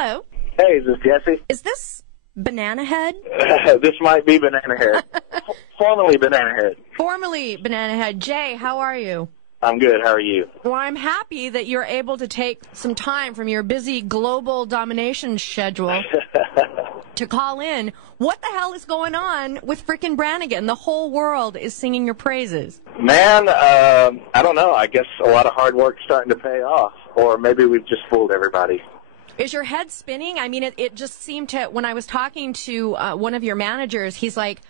Hello. Hey, is this Jesse? Is this Banana Head? This might be Banana Head. Formerly Banana Head. Formerly Banana Head. Jay, how are you? I'm good. How are you? Well, I'm happy that you're able to take some time from your busy global domination schedule to call in. What the hell is going on with frickin' Brannigan? The whole world is singing your praises. Man, I don't know. I guess a lot of hard work's starting to pay off. Or maybe we've just fooled everybody. Is your head spinning? I mean, it just seemed to, when I was talking to one of your managers, he's like,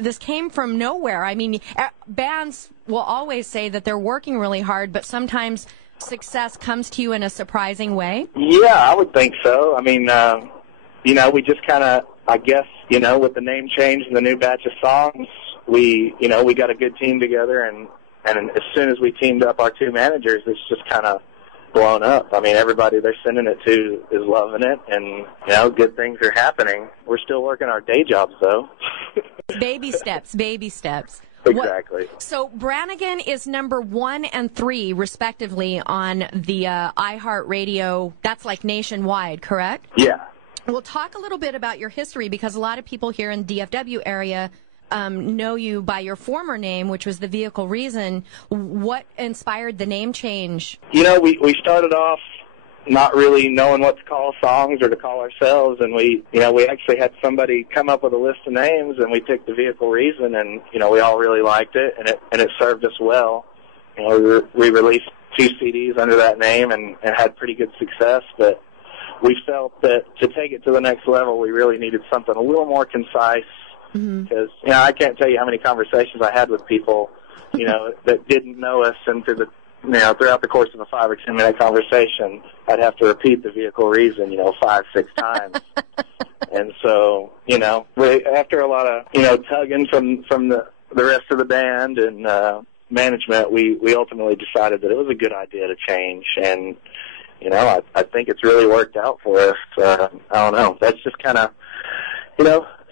this came from nowhere. I mean, bands will always say that they're working really hard, but sometimes success comes to you in a surprising way. Yeah, I would think so. I mean, we just kind of, I guess, with the name change and the new batch of songs, we got a good team together, and as soon as we teamed up our two managers, it's just kind of blown up. I mean, everybody they're sending it to is loving it, and, good things are happening. We're still working our day jobs, though. Baby steps, baby steps. Exactly. So Brannigan is number 1 and 3, respectively, on the iHeart Radio. That's like nationwide, correct? Yeah. We'll talk a little bit about your history, because a lot of people here in the DFW area know you by your former name, which was the Vehicle Reason. What inspired the name change? We started off not really knowing what to call songs or to call ourselves, and we actually had somebody come up with a list of names, and we picked the Vehicle Reason, and we all really liked it, and it served us well. We released 2 CDs under that name and had pretty good success, but we felt that to take it to the next level, we really needed something a little more concise. Because I can't tell you how many conversations I had with people, that didn't know us, and throughout the course of a 5 or 10 minute conversation, I'd have to repeat the Vehicle Reason, 5, 6 times. And so, after a lot of tugging from the rest of the band and management, we ultimately decided that it was a good idea to change, and I think it's really worked out for us. I don't know. That's just kind of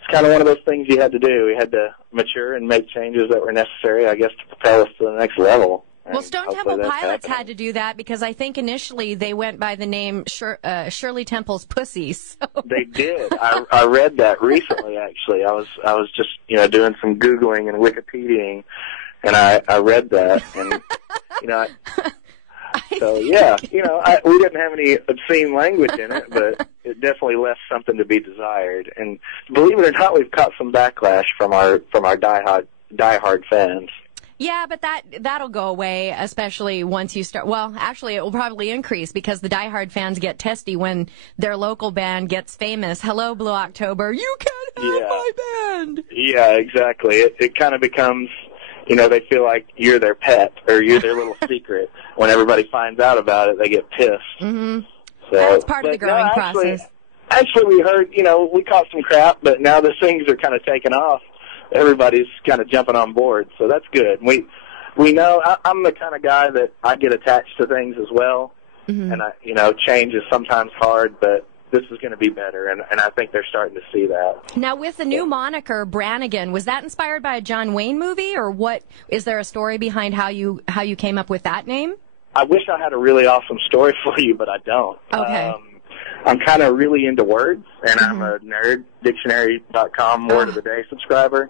it's kind of one of those things you had to do. We had to mature and make changes that were necessary, I guess, to propel us to the next level. Well, Stone Temple Pilots had to do that, because I think initially they went by the name Shirley Temple's Pussy. So. They did. I read that recently, actually. I was just doing some Googling and Wikipediaing, and I read that, and so yeah, we didn't have any obscene language in it, but it definitely left something to be desired. And believe it or not, we've caught some backlash from our diehard fans. Yeah, but that'll go away, especially once you start. Well, actually, it will probably increase, because the diehard fans get testy when their local band gets famous. Hello, Blue October. You can't have my band. Yeah, exactly. It kind of becomes, they feel like you're their pet or you're their little secret. When everybody finds out about it, they get pissed. Mm-hmm. So, that's part of the growing process. Actually, we heard, we caught some crap, but now the things are kind of taking off. Everybody's kind of jumping on board, so that's good. We know I'm the kind of guy that I get attached to things as well, and change is sometimes hard, but this is going to be better, and I think they're starting to see that. Now, with the new moniker Brannigan, was that inspired by a John Wayne movie, or what? Is there a story behind how you came up with that name? I wish I had a really awesome story for you, but I don't. Okay. I'm kind of really into words, and I'm a nerd, dictionary.com word of the day subscriber.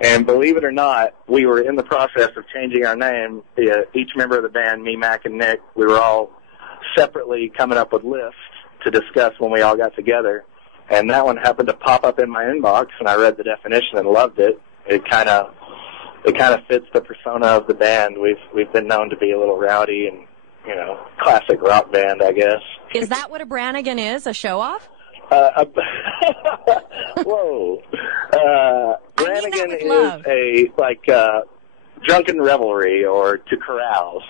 And believe it or not, we were in the process of changing our name. Each member of the band, me, Mac, and Nick, we were all separately coming up with lists to discuss when we all got together. And that one happened to pop up in my inbox, and I read the definition and loved it. It kind of fits the persona of the band. We've been known to be a little rowdy and, classic rock band, I guess. Is that what a Brannigan is, a show-off? Whoa. Brannigan is a drunken revelry, or to carouse.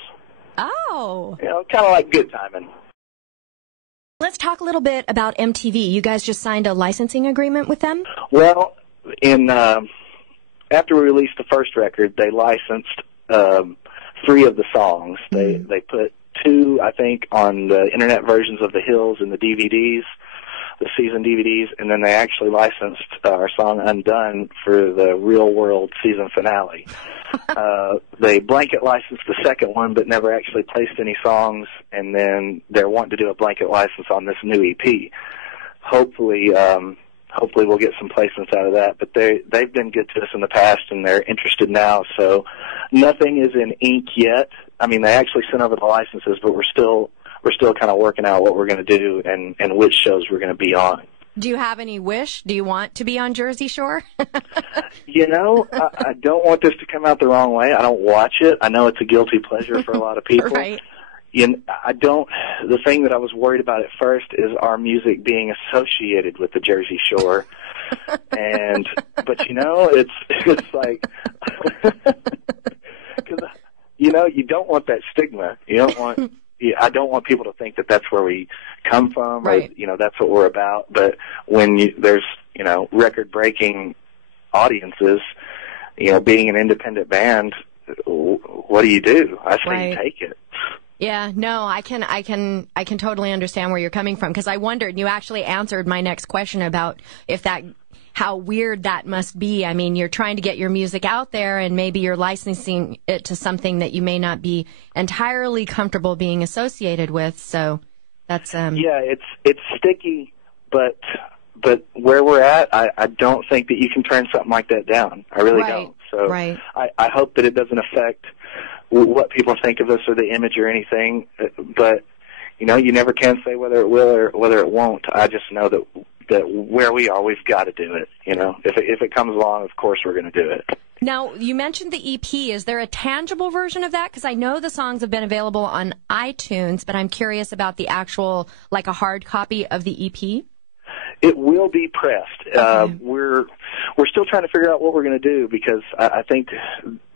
Oh. Kind of like good timing. Let's talk a little bit about MTV. You guys just signed a licensing agreement with them? Well, after we released the first record, they licensed 3 of the songs. They put 2, I think, on the internet versions of The Hills and the DVDs. the season DVDs, and then they actually licensed our song Undone for the real world season finale. They blanket licensed the second one, but never actually placed any songs, and then they're wanting to do a blanket license on this new EP. Hopefully we'll get some placements out of that, but they've been good to us in the past, and they're interested now, so nothing is in ink yet. I mean, they actually sent over the licenses, but we're still kind of working out what we're going to do and which shows we're going to be on. Do you have any wish? Do you want to be on Jersey Shore? I don't want this to come out the wrong way. I don't watch it. I know it's a guilty pleasure for a lot of people. Right. The thing that I was worried about at first is our music being associated with the Jersey Shore. But it's like, cause, you don't want that stigma. You don't want, I don't want people to think that that's where we come from, right, or, that's what we're about. But when there's, record-breaking audiences, being an independent band, what do? I say you take it. Yeah, no, I can totally understand where you're coming from, because I wondered, and you actually answered my next question about how weird that must be. I mean, you're trying to get your music out there, and maybe you're licensing it to something that you may not be entirely comfortable being associated with. So that's yeah, it's sticky, but where we're at, I don't think that you can turn something like that down. I really don't. So right. I hope that it doesn't affect what people think of us or the image or anything, but you never can say whether it will or whether it won't. I just know that where we are, we've got to do it. If it comes along, of course we're going to do it. Now, you mentioned the EP. Is there a tangible version of that? Because I know the songs have been available on iTunes, but I'm curious about the actual, like a hard copy of the EP. It will be pressed. Okay. We're still trying to figure out what we're going to do, because I think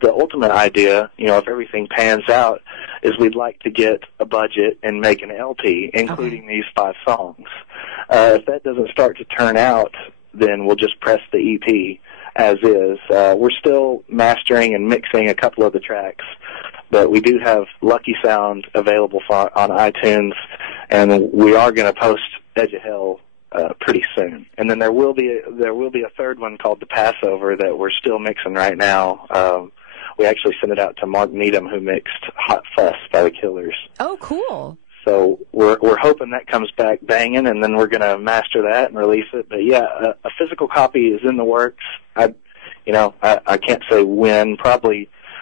the ultimate idea, if everything pans out, is we'd like to get a budget and make an LP, including these 5 songs. If that doesn't start to turn out, then we'll just press the EP as is. We're still mastering and mixing a couple of the tracks, but we do have Lucky Sound available on iTunes, and we are going to post Edge of Hell pretty soon. And then there will be a third one called The Passover that we're still mixing right now. We actually sent it out to Mark Needham, who mixed Hot Fuss by the Killers. Oh, cool. So we're hoping that comes back banging, and then we're going to master that and release it. But yeah, a physical copy is in the works. I can't say when.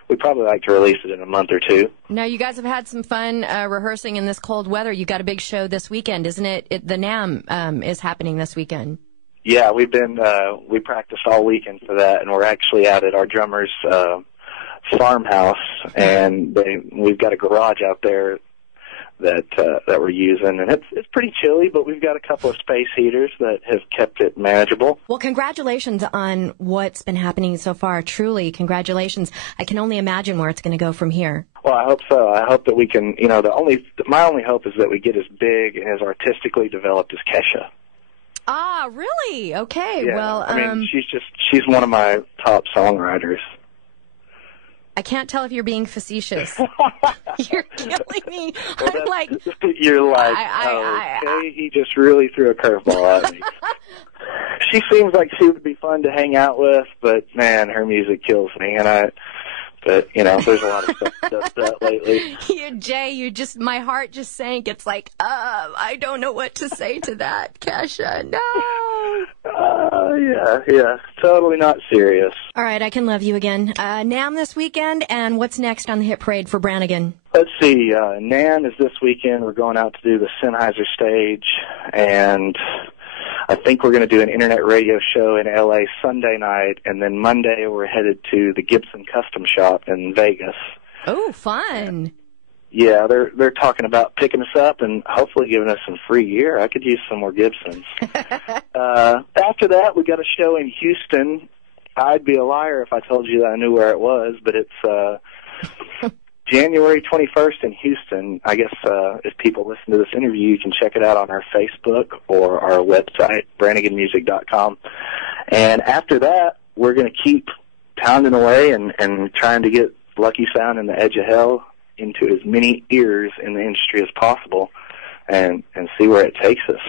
We'd probably like to release it in a month or two. Now, you guys have had some fun rehearsing in this cold weather. You got a big show this weekend, isn't it? The NAMM is happening this weekend. Yeah, we practiced all weekend for that, and we're actually out at our drummer's farmhouse, and we've got a garage out there that we're using, and it's pretty chilly, but we've got a couple of space heaters that have kept it manageable. Well, congratulations on what's been happening so far. Truly, congratulations. I can only imagine where it's going to go from here. Well, I hope so. I hope that we can, my only hope is that we get as big and as artistically developed as Kesha. Ah, really? Okay. Yeah. Well, she's one of my top songwriters. I can't tell if you're being facetious. You're killing me. Well, you're like, okay, he just really threw a curveball at me. She seems like she would be fun to hang out with, but man, her music kills me, but there's a lot of stuff that does that lately. Jay, my heart just sank. It's like, I don't know what to say to that, Kesha. No. Yeah, totally not serious. All right, I can love you again. NAMM this weekend, and what's next on the hit parade for Brannigan? Let's see, NAMM is this weekend. We're going out to do the Sennheiser stage, and I think we're going to do an internet radio show in L.A. Sunday night, and then Monday we're headed to the Gibson Custom Shop in Vegas. Oh, fun. Yeah, they're talking about picking us up and hopefully giving us some free gear. I could use some more Gibsons. After that, we got a show in Houston. I'd be a liar if I told you that I knew where it was, but it's January 21st in Houston. I guess if people listen to this interview, you can check it out on our Facebook or our website, branniganmusic.com. And after that, we're going to keep pounding away and trying to get Lucky Sound and the Edge of Hell into as many ears in the industry as possible and see where it takes us.